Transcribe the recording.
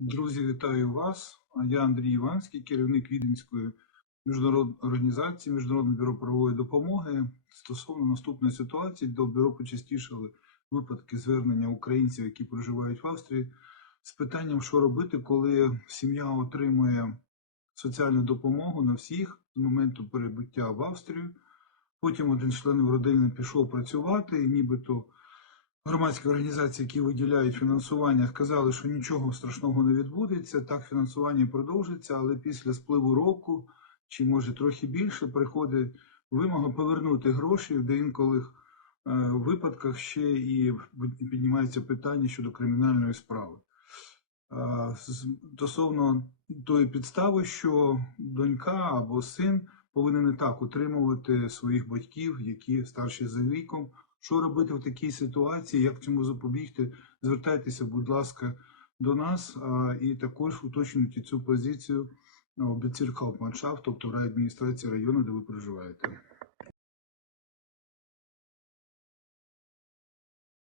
Друзі, вітаю вас. Я Андрій Іванський, керівник Віденської міжнародної організації Міжнародне бюро правової допомоги. Стосовно наступної ситуації, до бюро почастішали випадки звернення українців, які проживають в Австрії, з питанням, що робити, коли сім'я отримує соціальну допомогу на всіх з моменту перебуття в Австрію. Потім один з членів родини пішов працювати, і нібито громадські організації, які виділяють фінансування, сказали, що нічого страшного не відбудеться. Так, фінансування продовжиться, але після спливу року, чи може трохи більше, приходить вимога повернути гроші, де інколи е, випадках ще і піднімається питання щодо кримінальної справи. Е, Стосовно тої підстави, що донька або син повинен і так утримувати своїх батьків, які старші за віком. Що робити в такій ситуації? Як цьому запобігти? Звертайтеся, будь ласка, до нас а, і також уточнюйте цю позицію Безцільхаупманшафт, тобто райадміністрації району, де ви проживаєте.